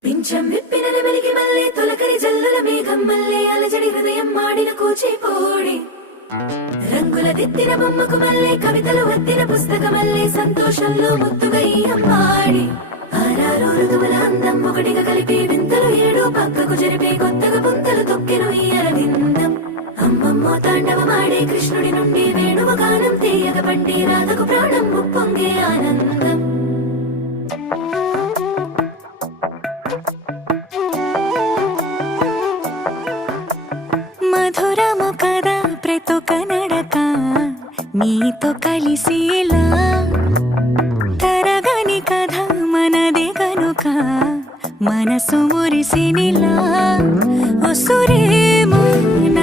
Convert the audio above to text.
పింఛం విప్పిన నెమలికి మల్లె తొలకరి జల్లుల మేఘం మల్లె అలజడి హృదయం మాడిన కూచిపోడి రంగుల దిద్దిన బొమ్మకు మల్లె కవితలు వద్దిన పుస్తక మల్లె సంతోషంలో ముద్దుగా ఈ అమ్మాడి ఆరారు ఋతువుల అందం ఒకటిగా కలిపి వింతలు ఏడు పక్కకు జరిపే కొత్తగా పుంతలు తొక్కెను ఈ అరవిందం అమ్మమ్మో తాండవమాడే కృష్ణుడి నుండి వేణువ గానం తీయగ పండి రాధకు ప్రాణం ముప్పొంగే ఆనందం మధురము కదా ప్రతొక నడక నీతో కలిసేలా తరగని కథ మనదే కనుక మనసు మురిసినిలా ఉసురేమో